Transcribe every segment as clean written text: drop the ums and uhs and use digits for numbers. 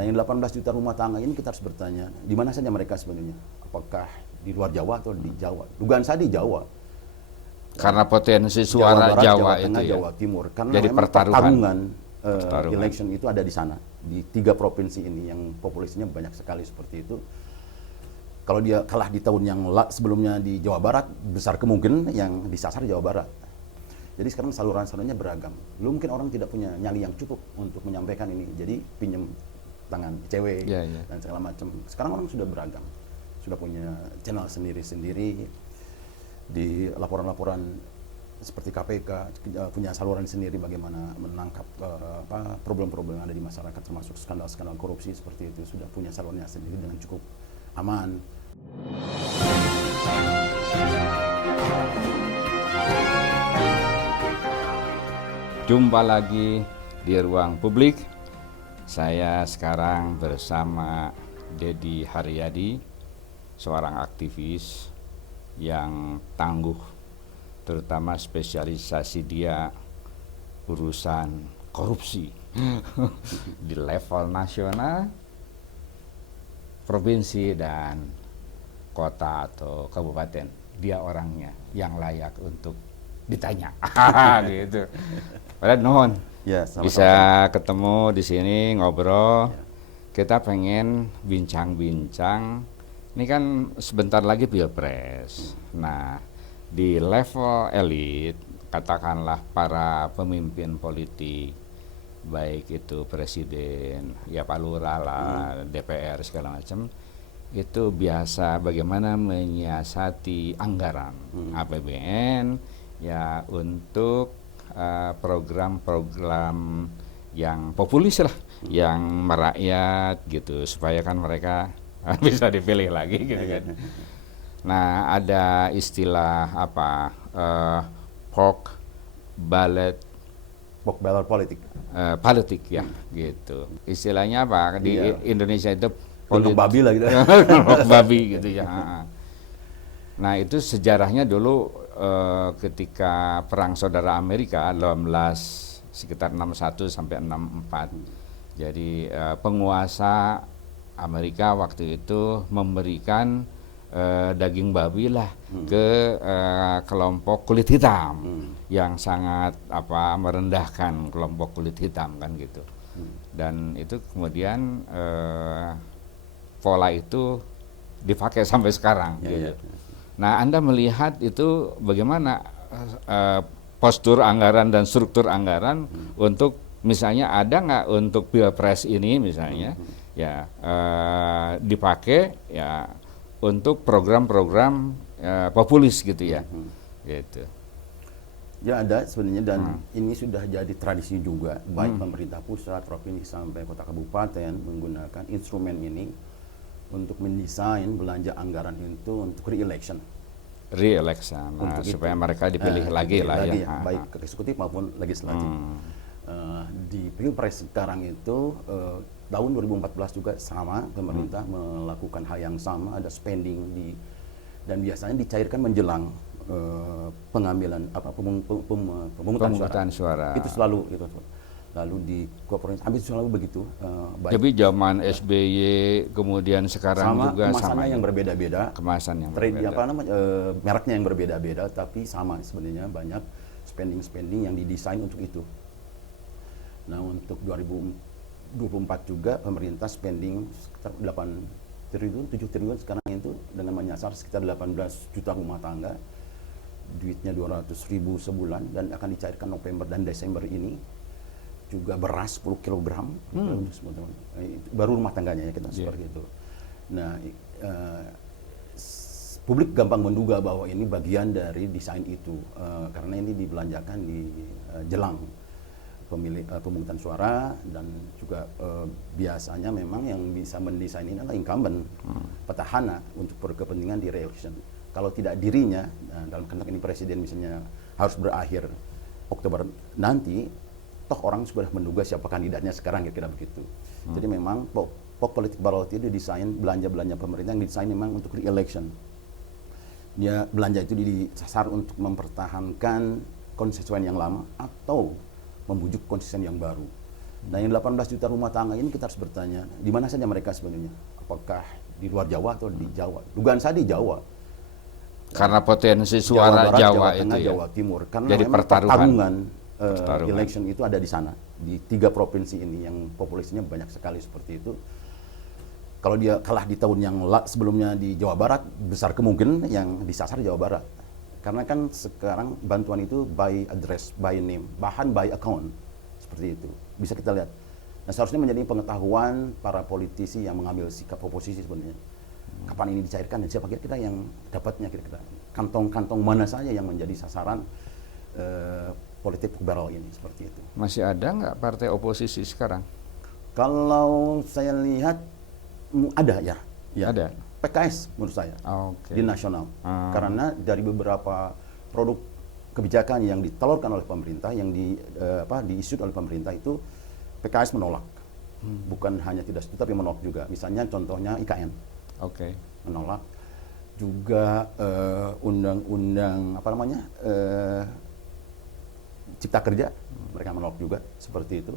Nah, yang 18 juta rumah tangga ini kita harus bertanya, di mana saja mereka sebenarnya? Apakah di luar Jawa atau di Jawa? Dugaan saya di Jawa. Karena potensi Jawa suara Barat, Jawa Jawa itu Tengah, ya. Jawa Timur. Karena Jadi memang pertarungan Pertarungan. election itu ada di sana. Di 3 provinsi ini yang populasinya banyak sekali seperti itu. Kalau dia kalah di tahun yang sebelumnya di Jawa Barat, besar kemungkinan yang disasar Jawa Barat. Jadi sekarang saluran-salurannya beragam. Lu mungkin orang tidak punya nyali yang cukup untuk menyampaikan ini. Jadi pinjam tangan cewek dan segala macam. Sekarang orang sudah beragam. Sudah punya channel sendiri-sendiri. Di laporan-laporan seperti KPK punya saluran sendiri bagaimana menangkap problem-problem yang ada di masyarakat, termasuk skandal-skandal korupsi seperti itu, sudah punya salurannya sendiri dengan cukup aman. Jumpa lagi di Ruang Publik. Saya sekarang bersama Dedi Haryadi, seorang aktivis yang tangguh, terutama spesialisasi dia urusan korupsi di level nasional, provinsi, dan kota atau kabupaten. Dia orangnya yang layak untuk ditanya. Gitu. Padahal nuhun. Ya, Bisa ketemu di sini ngobrol. Kita pengen bincang-bincang. Ini kan sebentar lagi Pilpres. Nah, di level elit, katakanlah para pemimpin politik, baik itu presiden, ya Pak Lurah lah, DPR segala macam, itu biasa bagaimana menyiasati anggaran APBN ya untuk program-program yang populis lah, yang merakyat gitu, supaya kan mereka bisa dipilih lagi gitu kan. Nah, ada istilah apa, pork ballot politik. Politik ya, gitu. Istilahnya apa di Indonesia itu Untuk babi lah gitu. Babi gitu ya. Nah, itu sejarahnya dulu ketika Perang Saudara Amerika 18 sekitar 61 sampai 64. Jadi penguasa Amerika waktu itu memberikan daging babi lah ke kelompok kulit hitam yang sangat merendahkan kelompok kulit hitam kan gitu. Dan itu kemudian pola itu dipakai sampai sekarang gitu. Nah, Anda melihat itu bagaimana postur anggaran dan struktur anggaran untuk misalnya ada nggak untuk Pilpres ini misalnya ya dipakai ya untuk program-program populis gitu ya, gitu. Ya ada sebenarnya, dan ini sudah jadi tradisi juga, baik pemerintah pusat, provinsi sampai kota kabupaten menggunakan instrumen ini untuk mendesain belanja anggaran itu untuk re-election. Nah, supaya mereka dipilih lagi lah ya. Baik ke eksekutif maupun legislatif. Di Pilpres sekarang itu tahun 2014 juga sama, pemerintah melakukan hal yang sama, ada spending dan biasanya dicairkan menjelang pengambilan pemungutan suara. Itu selalu itu. Lalu di provinsi hampir selalu begitu. Tapi zaman SBY kemudian sekarang sama, juga kemasannya sama yang berbeda-beda. Kemasan yang berbeda. Mereknya yang berbeda-beda, tapi sama sebenarnya, banyak spending yang didesain untuk itu. Nah, untuk 2024 juga pemerintah spending sekitar 8 triliun, 7 triliun sekarang itu, dengan menyasar sekitar 18 juta rumah tangga. Duitnya 200.000 sebulan dan akan dicairkan November dan Desember ini. Juga beras 10 kg untuk semua teman. Baru rumah tangganya ya kita seperti itu. Nah, publik gampang menduga bahwa ini bagian dari desain itu, karena ini dibelanjakan di jelang pemungutan suara, dan juga biasanya memang yang bisa mendesain ini adalah incumbent, petahana untuk berkepentingan di re-election. Kalau tidak dirinya, dalam konteks ini presiden misalnya harus berakhir Oktober nanti, toh orang sudah menduga siapa kandidatnya sekarang, kira-kira begitu. Jadi memang politik ballot itu didesain, belanja-belanja pemerintah yang didesain memang untuk re-election. Dia belanja itu disasar untuk mempertahankan konstituen yang lama atau membujuk konstituen yang baru. Nah, yang 18 juta rumah tangga ini kita harus bertanya, di mana saja mereka sebenarnya? Apakah di luar Jawa atau di Jawa? Dugaan saya di Jawa. Karena potensi suara Barat, Jawa, Jawa itu Tengah, ya. Jawa Timur. Karena Jadi memang pertarungan. election itu ada di sana, di 3 provinsi ini yang populasinya banyak sekali seperti itu. Kalau dia kalah di tahun yang sebelumnya di Jawa Barat, besar kemungkinan yang disasar Jawa Barat. Karena kan sekarang bantuan itu by address, by name, bahkan by account, seperti itu. Bisa kita lihat. Nah, seharusnya menjadi pengetahuan para politisi yang mengambil sikap oposisi sebenarnya. Kapan ini dicairkan dan siapa kira-kira yang dapatnya, kira-kira kantong-kantong mana saja yang menjadi sasaran politik liberal ini, seperti itu. Masih ada nggak partai oposisi sekarang? Kalau saya lihat ada ya. Ada. PKS menurut saya Oke. di nasional. Karena dari beberapa produk kebijakan yang ditelurkan oleh pemerintah, yang diisut oleh pemerintah itu PKS menolak. Bukan hanya tidak setuju tapi menolak juga. Misalnya contohnya IKN. Oke. Menolak. Juga undang-undang Cipta Kerja, mereka menolak juga seperti itu.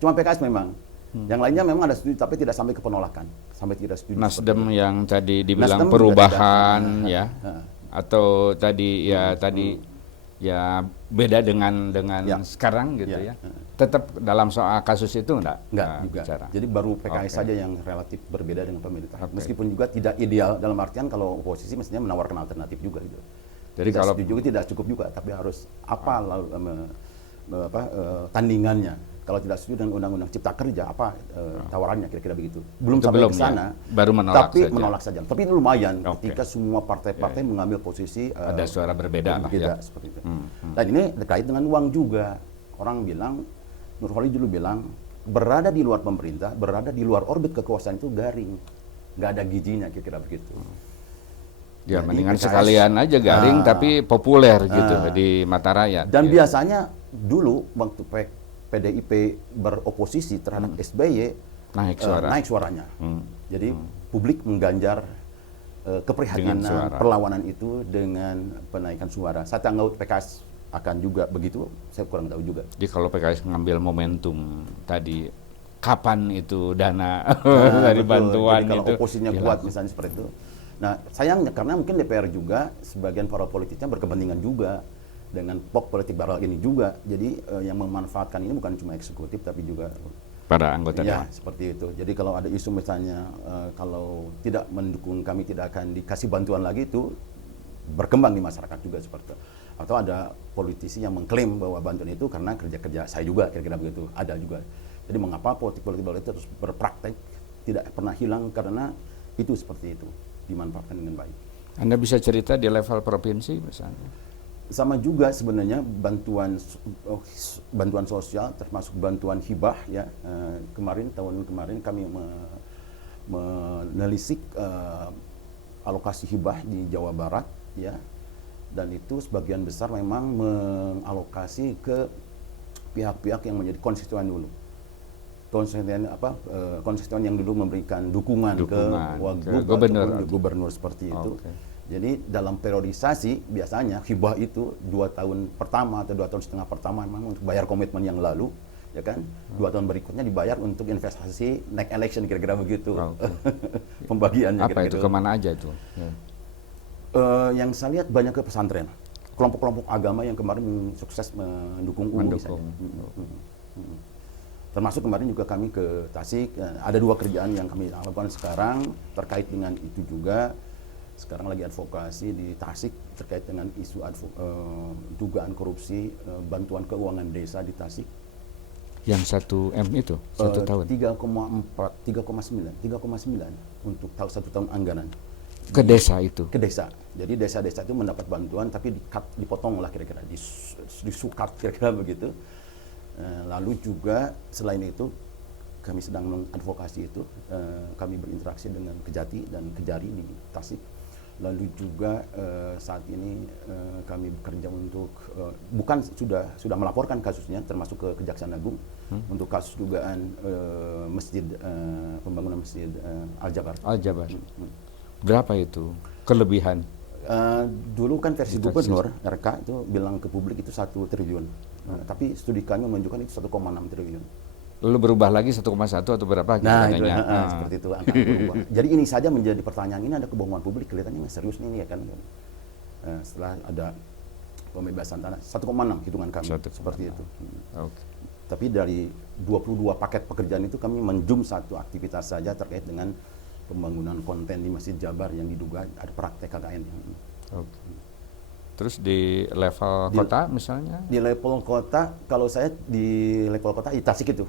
Cuma PKS memang. Yang lainnya memang ada setuju tapi tidak sampai ke penolakan, sampai tidak setuju. Nasdem yang tadi dibilang Nasdem perubahan juga ya, atau tadi ya beda dengan Ya. sekarang gitu Ya. ya. Tetap dalam soal kasus itu enggak juga. bicara. Jadi baru PKS Oke. saja yang relatif berbeda dengan pemerintah. Oke. Meskipun juga tidak ideal dalam artian kalau oposisi mestinya menawarkan alternatif juga gitu. Jadi Tidak kalau setuju juga tidak cukup juga, tapi harus tandingannya. Kalau tidak setuju dengan undang-undang Cipta Kerja, tawarannya kira-kira begitu. Belum Itu sampai belum ke ya? sana. Baru menolak tapi saja. menolak saja. Tapi itu lumayan Oke. ketika semua partai-partai mengambil posisi Ada suara berbeda lah ya. seperti itu. Dan ini terkait dengan uang juga. Orang bilang, Nurholis dulu bilang, berada di luar pemerintah, berada di luar orbit kekuasaan itu garing. Nggak ada gizinya kira-kira begitu. Ya, Jadi mendingan PKS sekalian aja garing tapi populer gitu di mata rakyat. Dan ya. biasanya dulu waktu PDIP beroposisi terhadap SBY naik suaranya. Jadi publik mengganjar keprihatinan Dengan suara. perlawanan itu dengan penaikan suara. Saya anggap PKS akan juga begitu, saya kurang tahu juga. Jadi kalau PKS ngambil momentum tadi, kapan itu dana dari Betul. bantuan Jadi kalau itu oposisinya dilakukan. kuat misalnya seperti itu. Nah, sayangnya karena mungkin DPR juga sebagian para politiknya berkepentingan juga dengan politik liberal ini juga. Jadi yang memanfaatkan ini bukan cuma eksekutif tapi juga Para anggota ya, dewan. seperti itu. Jadi kalau ada isu misalnya kalau tidak mendukung kami tidak akan dikasih bantuan lagi, itu berkembang di masyarakat juga seperti itu. Atau ada politisi yang mengklaim bahwa bantuan itu karena kerja-kerja saya juga, kira-kira begitu. Ada juga. Jadi mengapa politik liberal itu terus berpraktek tidak pernah hilang karena itu seperti itu dimanfaatkan dengan baik. Anda bisa cerita di level provinsi misalnya? Sama juga sebenarnya bantuan sosial termasuk bantuan hibah ya. Tahun kemarin kami menelisik alokasi hibah di Jawa Barat ya, dan itu sebagian besar memang mengalokasi ke pihak-pihak yang menjadi konstituen dulu. Konstituen yang dulu memberikan dukungan ke wagub ataupun gubernur seperti itu. Okay. Jadi dalam periodisasi biasanya hibah itu 2 tahun pertama atau 2 tahun setengah pertama memang untuk bayar komitmen yang lalu, ya kan? 2 tahun berikutnya dibayar untuk investasi next election, kira-kira begitu. Okay. Pembagiannya. Apa kira-kira itu kemana aja itu? Ya. Yang saya lihat banyak ke pesantren, kelompok-kelompok agama yang kemarin sukses mendukung UU misalnya. Termasuk kemarin juga kami ke Tasik, ada 2 kerjaan yang kami lakukan sekarang terkait dengan itu juga. Sekarang lagi advokasi di Tasik terkait dengan isu dugaan korupsi bantuan keuangan desa di Tasik. Yang 1 M itu, 1 tahun? 3,9 untuk 1 tahun anggaran. Ke desa itu? Ke desa. Jadi desa-desa itu mendapat bantuan tapi dipotong lah kira-kira, disukat kira-kira begitu. Lalu juga selain itu kami sedang mengadvokasi itu, kami berinteraksi dengan Kejati dan Kejari di Tasik. Lalu juga saat ini kami bekerja untuk bukan sudah melaporkan kasusnya termasuk ke Kejaksaan Agung untuk kasus dugaan pembangunan masjid Al-Jabar. Al-Jabar. Berapa itu kelebihan? Dulu kan versi gubernur RK itu bilang ke publik itu 1 triliun. Tapi studi kami menunjukkan itu 1,6 triliun. lalu berubah lagi 1,1 atau berapa gitu Nah, itu, katanya. seperti itu angka berubah. Jadi ini saja menjadi pertanyaan, ini ada kebohongan publik, kelihatannya serius nih ya kan. Setelah ada pembebasan tanah 1,6 hitungan kami 1,6. seperti itu. Oke. Tapi dari 22 paket pekerjaan itu kami menjum satu aktivitas saja terkait dengan pembangunan konten di Masjid Jabar yang diduga ada praktek KKN. Oke. Terus di level kota misalnya? Di level kota, kalau saya di level kota di Tasik itu.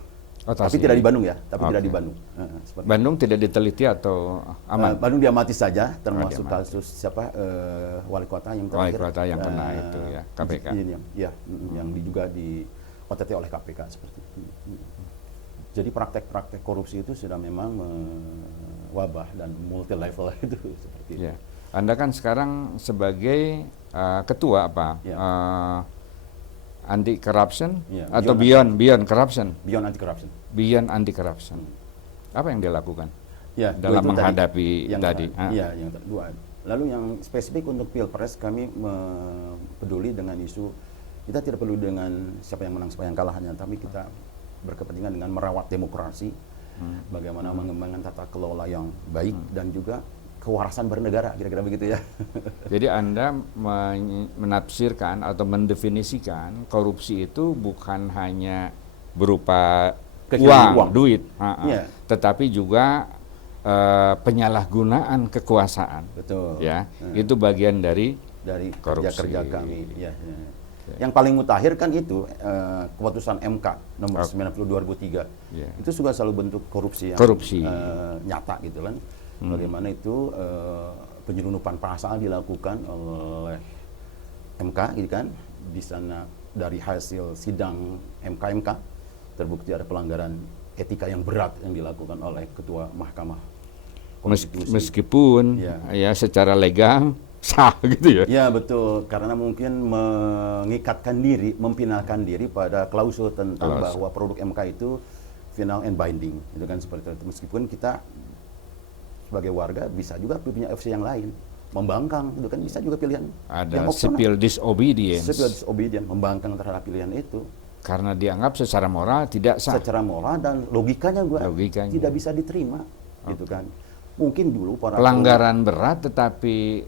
Oh, Tapi Tasik. tidak di Bandung ya, tapi Oke. tidak di Bandung. Seperti Bandung tidak diteliti atau aman? Bandung diamati saja, termasuk diamati. kasus siapa wali kota yang Wali terakhir. kota yang kena itu ya, KPK. Yang juga di OTT oleh KPK seperti itu. Jadi praktek-praktek korupsi itu sudah memang wabah dan multi level itu seperti itu. Ya. Anda kan sekarang sebagai ketua apa? Ya. Anti corruption Ya, atau beyond corruption? Beyond anti corruption. Beyond anti corruption. Apa yang dia lakukan Ya, dalam itu menghadapi yang tadi? Iya, yang dua. Lalu yang spesifik untuk Pilpres kami peduli dengan isu, kita tidak peduli dengan siapa yang menang siapa yang kalah, hanya tapi kita berkepentingan dengan merawat demokrasi, bagaimana mengembangkan tata kelola yang baik dan juga kewarasan bernegara, kira-kira begitu ya. Jadi Anda menafsirkan atau mendefinisikan korupsi itu bukan hanya berupa uang, duit, Iya. tetapi juga penyalahgunaan kekuasaan. Betul. Ya, itu bagian dari korupsi. kerja-kerja kami. Ya, ya. Yang paling mutakhir kan itu keputusan MK nomor 90/2003. Ya. Itu juga selalu bentuk korupsi yang nyata gitu kan. Bagaimana itu penyelundupan pasal dilakukan oleh MK gitu kan. Di sana dari hasil sidang MK terbukti ada pelanggaran etika yang berat yang dilakukan oleh ketua Mahkamah Konstitusi. Meskipun ya secara legal sah gitu ya. Ya betul, karena mungkin mengikatkan diri, mempinalkan diri pada klausul tentang bahwa produk MK itu final and binding, itu kan seperti itu. Meskipun kita sebagai warga bisa juga punya opsi yang lain, membangkang, itu kan bisa juga pilihan. Ada yang civil disobedience. Civil disobedience, membangkang terhadap pilihan itu. Karena dianggap secara moral tidak sah. Secara moral dan logikanya juga tidak bisa diterima, gitu kan. Mungkin dulu para pelanggaran berat tetapi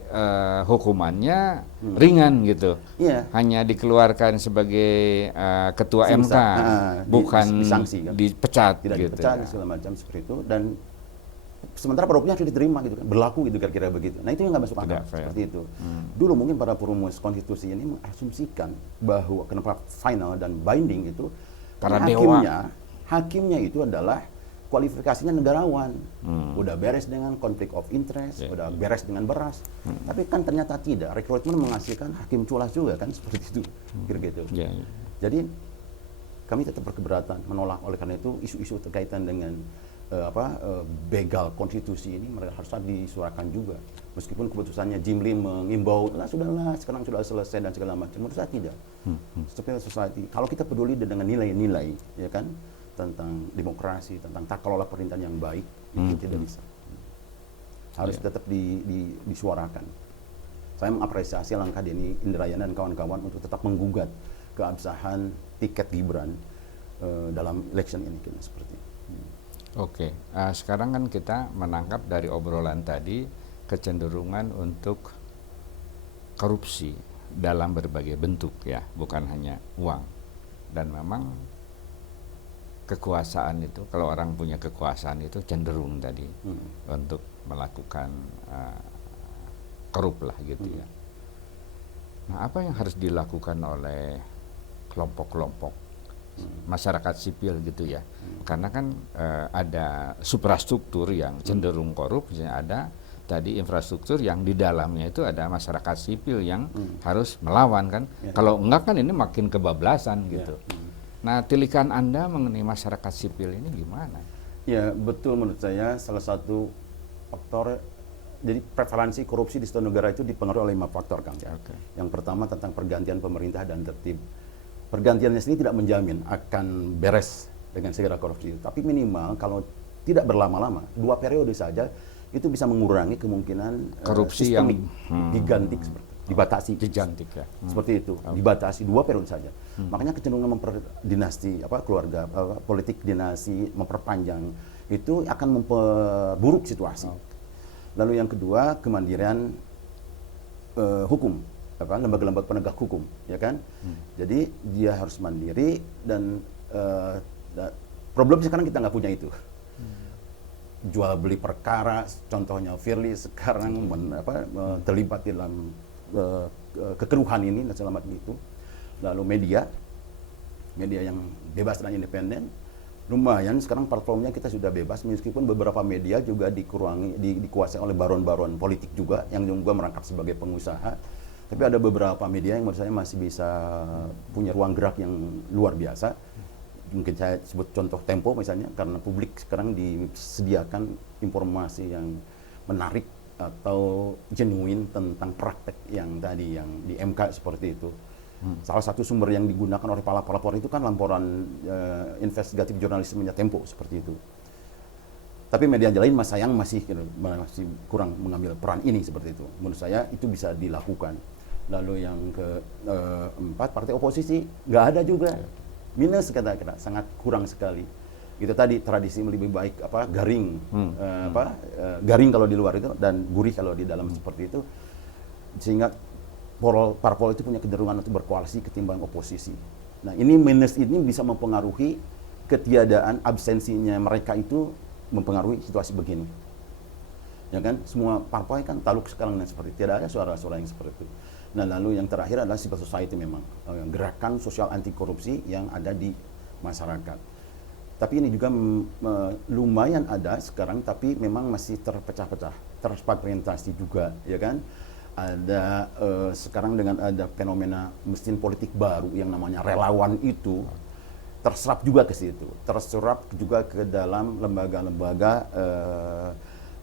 hukumannya ringan gitu. Iya. Hanya dikeluarkan sebagai ketua Simsa, MK, bukan disanksi, kan? dipecat tidak gitu. dipecat segala macam seperti itu, dan sementara produknya harus diterima gitu kan, berlaku gitu kira-kira begitu. Nah itu yang nggak masuk akal seperti itu. Dulu mungkin para perumus konstitusi ini mengasumsikan bahwa kenapa final dan binding itu Para karena hakimnya itu adalah kualifikasinya negarawan, udah beres dengan konflik of interest, udah beres dengan beras. Tapi kan ternyata tidak, rekrutmen menghasilkan hakim culas juga kan seperti itu, kira-kira gitu. Jadi kami tetap berkeberatan, menolak. Oleh karena itu isu-isu terkaitan dengan begal konstitusi ini mereka harusnya disuarakan juga. Meskipun keputusannya Jim Lim mengimbau, sudahlah sekarang sudah selesai dan segala macam, menurut saya tidak. Civil society, kalau kita peduli dengan nilai-nilai, ya kan, tentang demokrasi, tentang tata kelola pemerintahan yang baik, itu tidak bisa. Harus tetap disuarakan. Saya mengapresiasi langkah Denny Indrayana dan kawan-kawan untuk tetap menggugat keabsahan tiket Gibran dalam election ini, seperti itu. Oke, sekarang kan kita menangkap dari obrolan tadi kecenderungan untuk korupsi dalam berbagai bentuk ya, bukan hanya uang. Dan memang kekuasaan itu, kalau orang punya kekuasaan itu cenderung tadi untuk melakukan korup lah gitu ya. Nah, apa yang harus dilakukan oleh kelompok-kelompok masyarakat sipil gitu ya? Karena kan ada suprastruktur yang cenderung korup, misalnya ada tadi infrastruktur yang di dalamnya itu ada masyarakat sipil yang harus melawan kan. Kalau enggak kan ini makin kebablasan gitu. Nah, tilikan Anda mengenai masyarakat sipil ini gimana? Ya, betul, menurut saya salah satu faktor, jadi prevalensi korupsi di suatu negara itu dipengaruhi oleh 5 faktor, Kang. Yang pertama tentang pergantian pemerintah dan tertib. Pergantiannya sendiri tidak menjamin akan beres dengan segera korupsi, tapi minimal kalau tidak berlama-lama, 2 periode saja, itu bisa mengurangi kemungkinan korupsi sistemik yang gigantik seperti itu. dibatasi. Jejantik ya. Seperti itu, dibatasi 2 periode saja. Makanya kecenderungan dinasti keluarga politik dinasti memperpanjang itu akan memperburuk situasi. Lalu yang kedua, kemandirian hukum, lembaga-lembaga penegak hukum, ya kan? Jadi dia harus mandiri dan problem sekarang kita nggak punya itu. Jual beli perkara, contohnya Firly sekarang terlibat dalam kekeruhan ini dan segala macam itu. Lalu media yang bebas dan independen, lumayan sekarang platformnya kita sudah bebas, meskipun beberapa media juga dikuasai oleh baron-baron politik juga yang juga merangkap sebagai pengusaha. Tapi ada beberapa media yang menurut saya masih bisa punya ruang gerak yang luar biasa. Mungkin saya sebut contoh Tempo misalnya, karena publik sekarang disediakan informasi yang menarik atau genuine tentang praktek yang tadi yang di MK seperti itu. Salah satu sumber yang digunakan oleh para pelapor itu kan laporan investigatif jurnalismenya Tempo seperti itu. Tapi media lain sayang masih kurang mengambil peran ini seperti itu. Menurut saya itu bisa dilakukan. Lalu yang keempat, partai oposisi nggak ada juga, minus kata-kata, sangat kurang sekali. Itu tadi tradisi lebih baik garing, garing kalau di luar itu dan gurih kalau di dalam seperti itu, sehingga parpol itu punya kecenderungan untuk berkoalisi ketimbang oposisi. Nah ini minus ini bisa mempengaruhi ketiadaan absensinya mereka itu mempengaruhi situasi begini. Ya kan, semua parpol kan taluk sekarang dan seperti itu. Tidak ada suara-suara yang seperti itu. Nah lalu yang terakhir adalah civil society, memang gerakan sosial anti korupsi yang ada di masyarakat. Tapi ini juga lumayan ada sekarang, tapi memang masih terpecah-pecah, terfragmentasi juga, ya kan. Ada sekarang dengan ada fenomena mesin politik baru yang namanya relawan itu terserap juga ke situ, terserap juga ke dalam lembaga-lembaga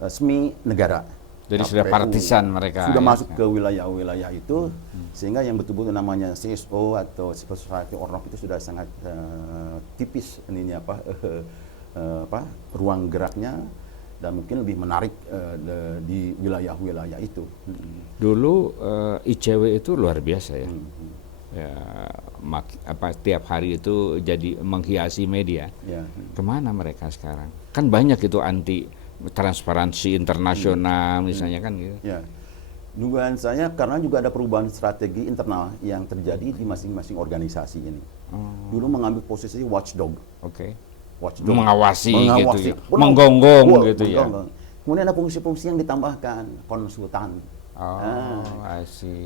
semi negara. Jadi sudah partisan mereka. Sudah masuk ke wilayah-wilayah itu, sehingga yang betul-betul namanya CSO atau civil society org itu sudah sangat tipis ininya ruang geraknya, dan mungkin lebih menarik di wilayah-wilayah itu. Dulu ICW itu luar biasa ya. Ya, tiap hari itu jadi menghiasi media. Ya. Kemana mereka sekarang? Kan banyak itu anti transparansi internasional misalnya kan gitu. Ya. Dugaan saya karena juga ada perubahan strategi internal yang terjadi di masing-masing organisasi ini. Dulu mengambil posisi watchdog. Oke. Watchdog. Mengawasi gitu ya. Menggonggong Menggonggong gitu ya. Kemudian ada fungsi-fungsi yang ditambahkan, konsultan.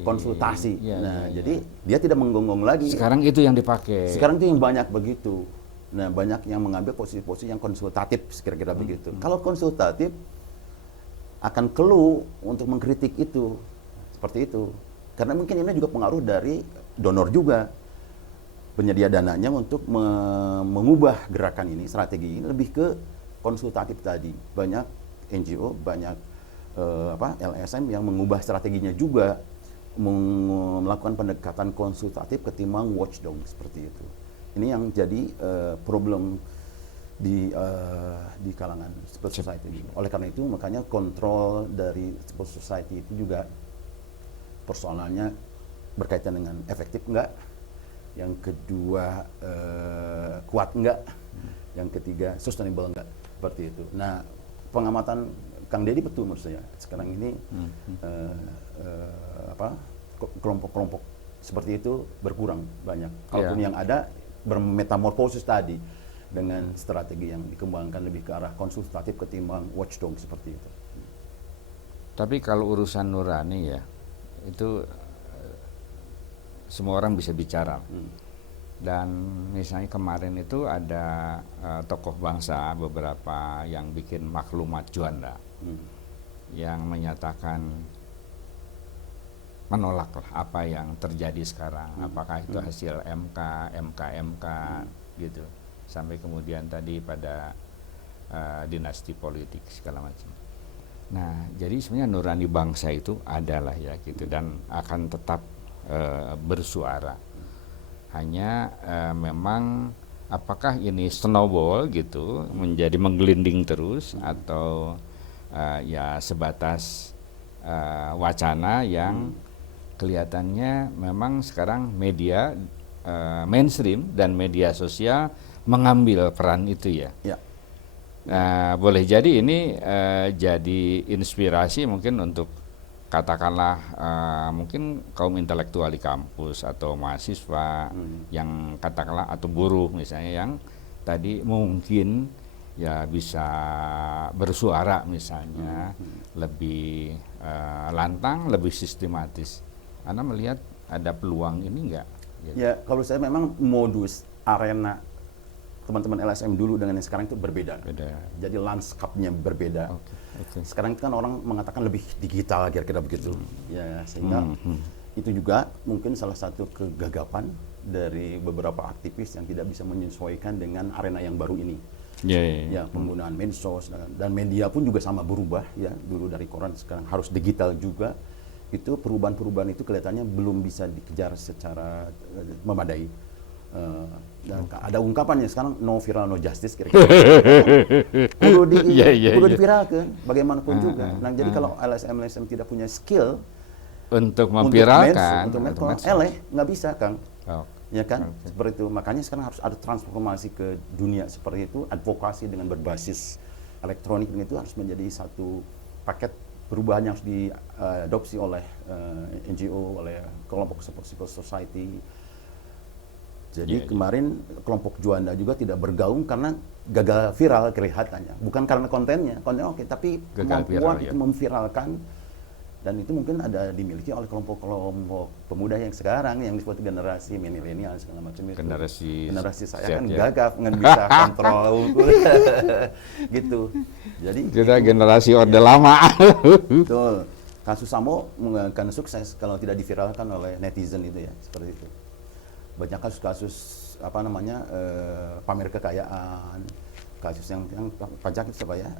Konsultasi. Ya. Jadi dia tidak menggonggong lagi. Sekarang itu yang dipakai. Sekarang itu yang banyak begitu. Nah, banyak yang mengambil posisi-posisi yang konsultatif, kira-kira begitu. Kalau konsultatif akan clue untuk mengkritik itu, seperti itu. Karena mungkin ini juga pengaruh dari donor juga, penyedia dananya untuk mengubah gerakan ini, strategi ini lebih ke konsultatif tadi. Banyak NGO, banyak LSM yang mengubah strateginya juga, melakukan pendekatan konsultatif ketimbang watchdog seperti itu. Ini yang jadi problem di kalangan civil society. Oleh karena itu, makanya kontrol dari civil society itu juga persoalannya berkaitan dengan efektif enggak, yang kedua kuat enggak, yang ketiga sustainable enggak, seperti itu. Nah, pengamatan Kang Deddy betul menurut saya. Sekarang ini kelompok-kelompok seperti itu berkurang banyak. Kalaupun yang ada bermetamorfosis tadi dengan strategi yang dikembangkan lebih ke arah konsultatif ketimbang watchdog seperti itu. Tapi kalau urusan nurani ya, itu semua orang bisa bicara. Dan misalnya kemarin itu ada tokoh bangsa beberapa yang bikin maklumat Juanda yang menyatakan menolaklah apa yang terjadi sekarang, apakah itu hasil MK gitu, sampai kemudian tadi pada dinasti politik segala macam. Nah, jadi sebenarnya nurani bangsa itu adalah ya gitu, dan akan tetap bersuara. Hanya memang apakah ini snowball gitu, menjadi menggelinding terus, atau ya sebatas wacana yang kelihatannya memang sekarang media mainstream dan media sosial mengambil peran itu ya. Ya. Nah, boleh jadi ini jadi inspirasi mungkin untuk katakanlah mungkin kaum intelektual di kampus atau mahasiswa yang katakanlah atau buruh misalnya yang tadi mungkin ya bisa bersuara misalnya lebih lantang, lebih sistematis. Anda melihat ada peluang ini enggak? Gitu. Ya, kalau saya memang modus arena teman-teman LSM dulu dengan yang sekarang itu berbeda. Beda. Jadi lanskapnya berbeda. Okay. Sekarang kan orang mengatakan lebih digital kira-kira begitu. Ya, sehingga itu juga mungkin salah satu kegagapan dari beberapa aktivis yang tidak bisa menyesuaikan dengan arena yang baru ini. Ya, penggunaan medsos dan media pun juga sama berubah ya. Dulu dari koran sekarang harus digital juga. Itu perubahan-perubahan itu kelihatannya belum bisa dikejar secara memadai. Dan ada ungkapannya sekarang no viral no justice kira-kira. Kudu diviralkan bagaimanapun juga. Nah, jadi kalau LSM tidak punya skill untuk memviralkan untuk medsos, nggak bisa, Kang. Ya kan? Seperti itu. Makanya sekarang harus ada transformasi ke dunia seperti itu. Advokasi dengan berbasis elektronik itu harus menjadi satu paket perubahan yang harus diadopsi oleh NGO, oleh kelompok civil society. Jadi kemarin kelompok Juanda juga tidak bergaung karena gagal viral kelihatannya. Bukan karena kontennya oke, tapi kemampuan itu memviralkan. Dan itu mungkin ada dimiliki oleh kelompok-kelompok pemuda yang sekarang yang disebut generasi milenial segala macam itu. Generasi saya kan gagap, nggak bisa kontrol gitu. Jadi kita generasi orde lama. Betul. Kasus Sambo akan sukses kalau tidak diviralkan oleh netizen itu ya, seperti itu. Banyak kasus-kasus pamer kekayaan, kasus yang pajak itu apa ya,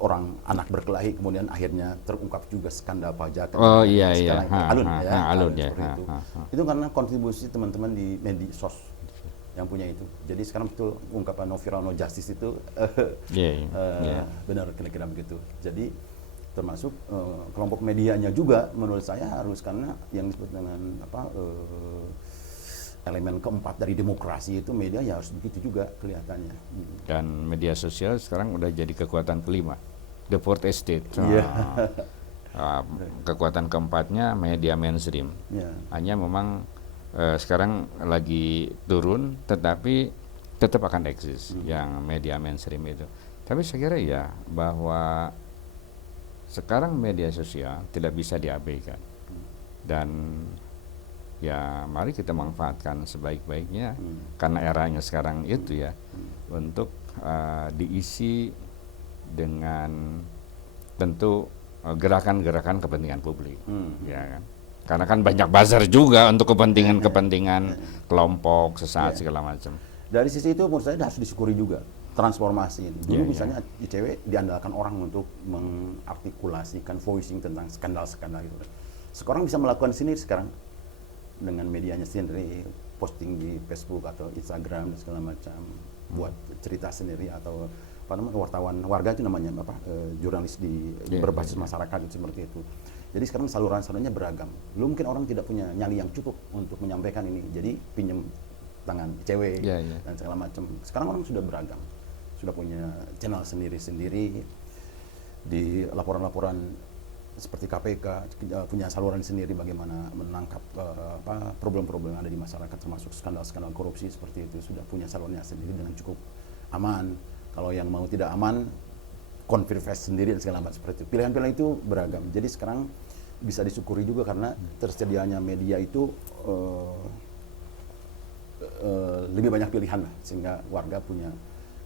orang anak berkelahi kemudian akhirnya terungkap juga skandal pajak. Alun ya. Itu karena kontribusi teman-teman di medsos yang punya itu. Jadi sekarang betul ungkapan no viral no justice itu benar kira-kira begitu. Jadi termasuk kelompok medianya juga menurut saya harus, karena yang disebut dengan elemen keempat dari demokrasi itu media ya harus begitu juga kelihatannya. Dan media sosial sekarang udah jadi kekuatan kelima, the fourth estate. Kekuatan keempatnya media mainstream. Hanya memang sekarang lagi turun, tetapi tetap akan eksis yang media mainstream itu. Tapi saya kira ya bahwa sekarang media sosial tidak bisa diabaikan, dan ya mari kita manfaatkan sebaik-baiknya karena eranya sekarang itu ya, untuk diisi dengan tentu gerakan-gerakan kepentingan publik, ya kan? Karena kan banyak buzzer juga untuk kepentingan-kepentingan kelompok sesaat segala macam. Dari sisi itu menurut saya harus disyukuri juga transformasi ini. Dulu misalnya ICW diandalkan orang untuk mengartikulasikan voicing tentang skandal-skandal itu. Sekarang bisa melakukan sendiri sekarang dengan medianya sendiri, posting di Facebook atau Instagram dan segala macam, buat cerita sendiri atau wartawan warga itu namanya jurnalis di berbasis masyarakat itu seperti itu. Jadi sekarang saluran-salurannya beragam. Dulu mungkin orang tidak punya nyali yang cukup untuk menyampaikan ini, jadi pinjam tangan ICW dan segala macam. Sekarang orang sudah beragam, sudah punya channel sendiri-sendiri di laporan-laporan seperti KPK, punya saluran sendiri bagaimana menangkap problem-problem yang ada di masyarakat, termasuk skandal-skandal korupsi seperti itu, sudah punya salurannya sendiri dengan cukup aman. Kalau yang mau tidak aman, konfirmasi sendiri dan segala macam seperti itu. Pilihan-pilihan itu beragam. Jadi sekarang bisa disyukuri juga karena tersedianya media itu lebih banyak pilihan lah, sehingga warga punya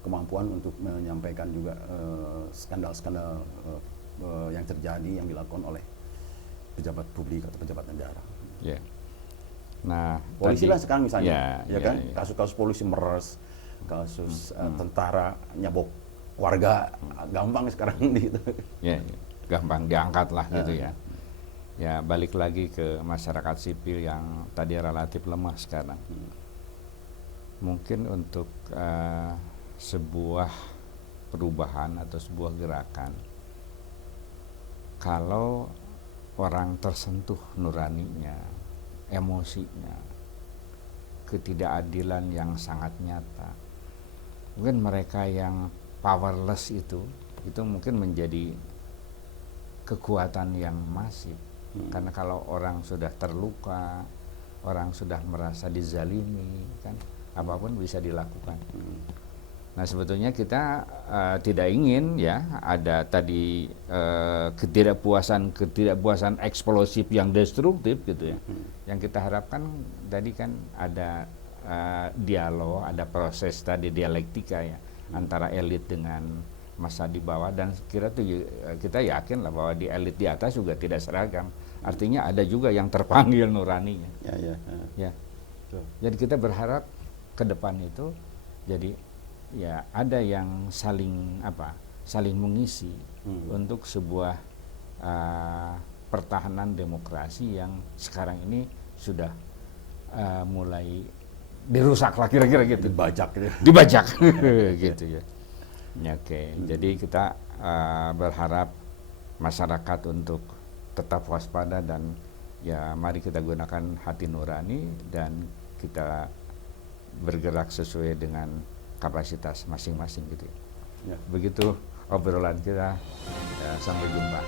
kemampuan untuk menyampaikan juga skandal-skandal yang terjadi yang dilakukan oleh pejabat publik atau pejabat negara. Nah, polisi lah sekarang misalnya, kasus-kasus polisi meres, kasus tentara nyabok warga, gampang sekarang gitu. Gampang diangkat lah gitu ya. Ya balik lagi ke masyarakat sipil yang tadi relatif lemah sekarang. Mungkin untuk sebuah perubahan atau sebuah gerakan, kalau orang tersentuh nuraninya, emosinya, ketidakadilan yang sangat nyata. Mungkin mereka yang powerless itu mungkin menjadi kekuatan yang masif. Karena kalau orang sudah terluka, orang sudah merasa dizalimi, kan apapun bisa dilakukan. Nah sebetulnya kita tidak ingin ya ada tadi ketidakpuasan eksplosif yang destruktif gitu ya. Yang kita harapkan tadi kan ada dialog, ada proses tadi dialektika ya antara elit dengan masa di bawah, dan kita yakin lah bahwa di elit di atas juga tidak seragam. Artinya ada juga yang terpanggil nuraninya. Ya. Jadi kita berharap ke depan itu jadi ya ada yang saling mengisi untuk sebuah pertahanan demokrasi yang sekarang ini sudah mulai dirusak lah kira-kira gitu, dibajak gitu ya. Oke. Jadi kita berharap masyarakat untuk tetap waspada dan ya mari kita gunakan hati nurani dan kita bergerak sesuai dengan kapasitas masing-masing gitu ya. Begitu obrolan kita, ya, sampai jumpa.